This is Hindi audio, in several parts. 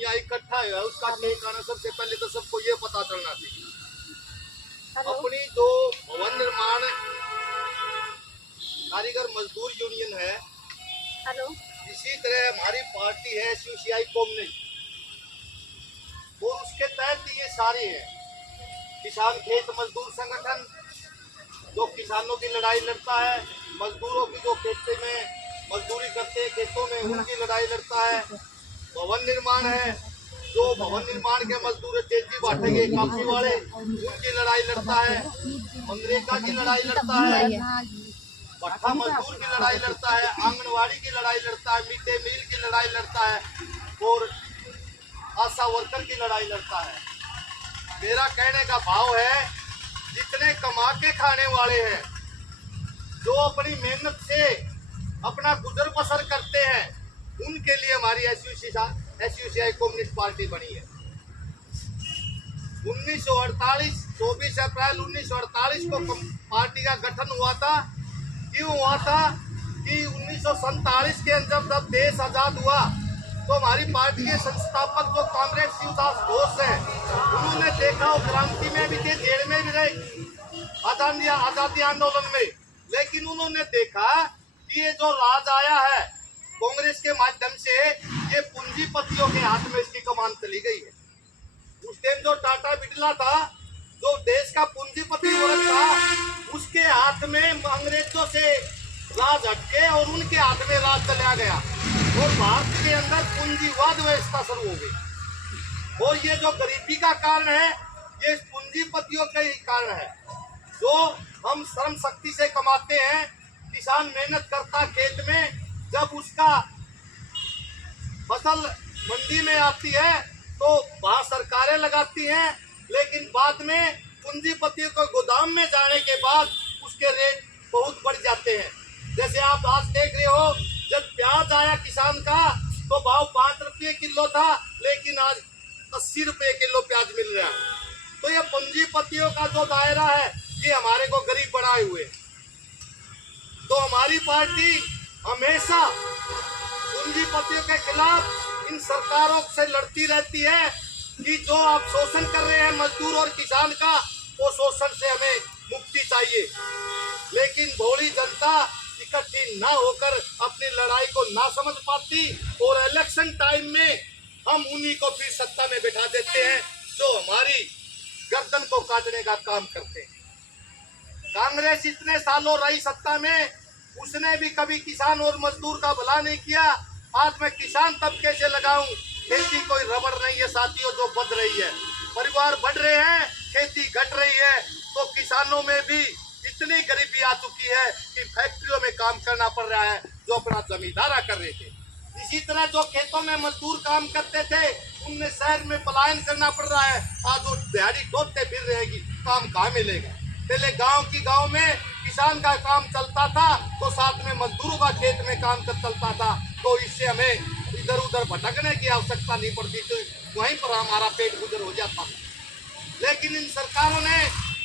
यहाँ इकट्ठा है उसका ठिकाना सबसे पहले तो सबको ये पता चलना चाहिए। अपनी जो भवन निर्माण कारीगर मजदूर यूनियन है, इसी तरह हमारी पार्टी है CCI कम्युनिस्ट, और उसके तहत ये सारे हैं किसान खेत मजदूर संगठन जो किसानों की लड़ाई लड़ता है, मजदूरों की जो खेतों में मजदूरी करते हैं खेतों में उनकी लड़ाई लड़ता है। भवन निर्माण है जो भवन निर्माण के मजदूर तेजी बांटेंगे काफी वाले उनकी लड़ाई लड़ता है। मनरेगा की लड़ाई लड़ता है, भट्ठा मजदूर की लड़ाई लड़ता है, आंगनवाड़ी की लड़ाई लड़ता है, मिड डे मील की लड़ाई लड़ता है और आशा वर्कर की लड़ाई लड़ता है। मेरा कहने का भाव है जितने कमा के खाने वाले हैं जो अपनी मेहनत से अपना गुजर बसर करते हैं उनके लिए हमारी SUCI कम्युनिस्ट पार्टी बनी है। 1948 24 अप्रैल 1948 को पार्टी का गठन हुआ था। क्यों हुआ था कि 1947 के अंदर जब देश आजाद हुआ तो हमारी पार्टी के संस्थापक जो कांग्रेस शिवदास घोष है उन्होंने देखा और क्रांति में भी थे, जेल में भी रहे आजादी आंदोलन में, लेकिन उन्होंने देखा कि ये जो राज आया है कांग्रेस के माध्यम से ये पूंजीपतियों के हाथ में इसकी कमान चली गई है। उस टाइम जो टाटा बिरला था जो देश का पूंजीपति वर्ग था उसके हाथ में अंग्रेजों से राज हटके और उनके हाथ में राज चला गया और भारत के अंदर पूंजीवाद व्यवस्था शुरू हो गई। और ये जो गरीबी का कारण है ये पूंजीपतियों का ही कारण है। जो हम श्रम शक्ति से कमाते हैं, किसान मेहनत करता खेत में, जब उसका फसल मंडी में आती है तो वहाँ सरकारें लगाती हैं, लेकिन बाद में पूंजीपतियों को गोदाम में जाने के बाद उसके रेट बहुत बढ़ जाते हैं। जैसे आप आज देख रहे हो जब प्याज आया किसान का तो भाव 5 रुपये किलो था, लेकिन आज 80 रुपये किलो प्याज मिल रहा है। तो ये पूंजीपतियों का जो दायरा है ये हमारे को गरीब बनाए हुए। तो हमारी पार्टी हमेशा पूंजीपतियों के खिलाफ इन सरकारों से लड़ती रहती है कि जो आप शोषण कर रहे हैं मजदूर और किसान का, वो शोषण से हमें मुक्ति चाहिए। लेकिन भोली जनता इकट्ठी ना होकर अपनी लड़ाई को ना समझ पाती और इलेक्शन टाइम में हम उन्हीं को फिर सत्ता में बैठा देते हैं जो हमारी गर्दन को काटने का काम करते हैं। कांग्रेस इतने सालों रही सत्ता में, उसने भी कभी किसान और मजदूर का भला नहीं किया। आज मैं किसान तबके से लगाऊं, खेती कोई रबड़ नहीं है साथियों जो बढ़ रही है, परिवार बढ़ रहे हैं, खेती घट रही है। तो किसानों में भी इतनी गरीबी आ चुकी है कि फैक्ट्रियों में काम करना पड़ रहा है जो अपना जमींदारा कर रहे थे। इसी तरह जो खेतों में मजदूर काम करते थे उनने शहर में पलायन करना पड़ रहा है। आज वो दिहाड़ी ढोते फिर रहेगी, काम कहाँ मिलेगा। पहले गांव में किसान का काम चलता था तो साथ में मजदूरों का खेत में काम चलता था, तो इससे हमें इधर उधर भटकने की आवश्यकता नहीं पड़ती थी, वहीं पर हमारा पेट गुजर हो जाता था। लेकिन इन सरकारों ने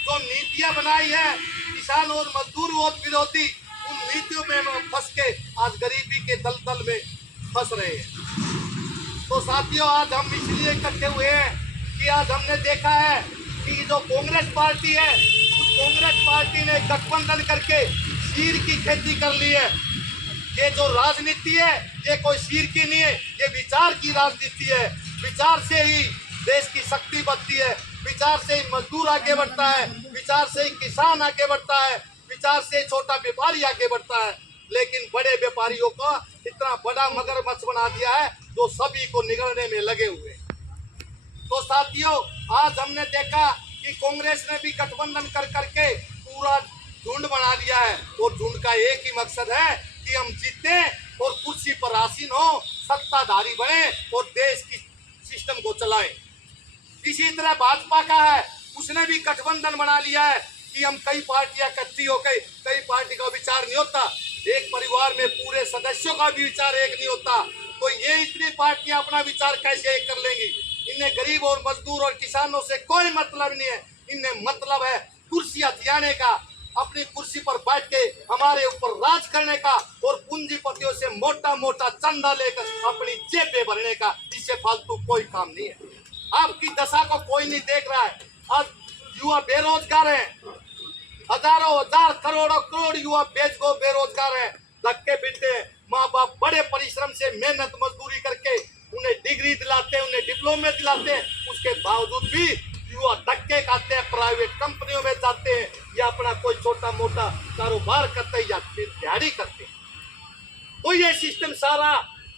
जो नीतियां बनाई है किसान और मजदूर विरोधी, उन नीतियों में फंस के आज गरीबी के दलदल में फंस रहे हैं। तो साथियों आज हम इसलिए इकट्ठे हुए हैं कि आज हमने देखा है कि जो कांग्रेस पार्टी है उस कांग्रेस पार्टी ने गठबंधन करके शीर की खेती कर ली है। ये जो राजनीति है ये कोई शीर की नहीं है, ये विचार की राजनीति है। विचार से ही देश की शक्ति बढ़ती है, विचार से ही मजदूर आगे बढ़ता है, विचार से ही किसान आगे बढ़ता है, विचार से छोटा व्यापारी आगे बढ़ता है। लेकिन बड़े व्यापारियों को इतना बड़ा मगरमच्छ बना दिया है जो सभी को निगलने में लगे हुए। तो साथियों आज हमने देखा कि कांग्रेस ने भी गठबंधन कर करके पूरा झुंड बना लिया है और झुंड का एक ही मकसद है कि हम जीते और कुर्सी पर आसीन हो, सत्ताधारी बने और देश की सिस्टम को चलाएं। इसी तरह भाजपा का है, उसने भी गठबंधन बना लिया है कि हम कई पार्टियां इकट्ठी हो गई, कई पार्टी का विचार नहीं होता, एक परिवार में पूरे सदस्यों का भी विचार एक नहीं होता। तो ये इतनी पार्टियां अपना विचार कैसे एक कर लेंगी। इन्हें गरीब और मजदूर और किसानों से कोई मतलब नहीं है, इन्हें मतलब है कुर्सी हथियाने का, अपनी कुर्सी पर बैठ के हमारे ऊपर राज करने का और पूंजीपतियों से मोटा मोटा चंदा लेकर अपनी जेबें भरने का, इससे फालतू कोई काम नहीं है। आपकी दशा को कोई नहीं देख रहा है। आज युवा बेरोजगार हैं, हजारों हजार करोड़ों करोड़ युवा बेरोजगार हैं, धक्के पीटते हैं। माँ बाप बड़े परिश्रम से मेहनत मजदूरी करके उन्हें डिग्री दिलाते हैं, उन्हें डिप्लोमे दिलाते हैं, उसके बावजूद भी युवा धक्के खाते हैं, प्राइवेट कंपनियों में जाते हैं या अपना कोई छोटा मोटा कारोबार करते हैं या फिर दिहाड़ी करते हैं। तो ये सिस्टम सारा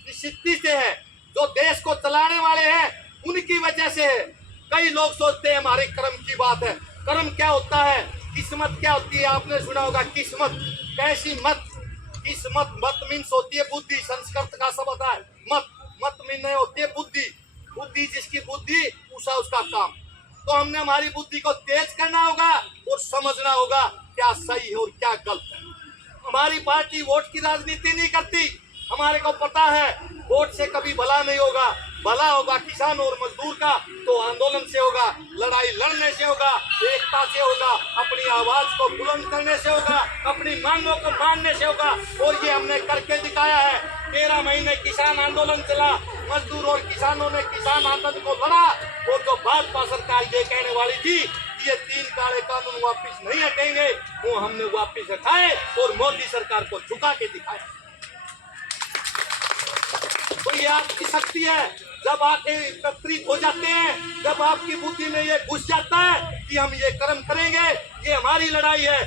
इस स्थिति से है। जो देश को चलाने वाले हैं उनकी वजह से है। कई लोग सोचते हैं हमारे कर्म की बात है। कर्म क्या होता है, किस्मत क्या होती है? आपने सुना होगा किस्मत कैसी मत। किस्मत मत मीन्स होती है बुद्धि, संस्कृत का शब्द है मत। मत मीन नहीं होती है बुद्धि। बुद्धि जिसकी बुद्धि उसका काम। तो हमने हमारी बुद्धि को तेज करना होगा और समझना होगा क्या सही है और क्या गलत है। हमारी पार्टी वोट की राजनीति नहीं करती। हमारे को पता है वोट से कभी भला नहीं होगा। भला होगा किसान और मजदूर का तो आंदोलन से होगा, लड़ाई लड़ने से होगा, एकता से होगा, अपनी आवाज को बुलंद करने से होगा, अपनी मांगों को मानने से होगा। और ये हमने करके दिखाया है। 13 महीने किसान आंदोलन चला, मजदूर और किसानों ने किसान आंदोलन को लड़ा। और जो भाजपा सरकार ये कहने वाली थी ये 3 काले कानून वापिस नहीं हटेंगे, वो हमने वापिस हटाए और मोदी सरकार को झुका के दिखाया। तो ये आपकी शक्ति है। जब आके एकत्रित हो जाते हैं, जब आपकी बुद्धि में ये घुस जाता है कि हम ये कर्म करेंगे, ये हमारी लड़ाई है,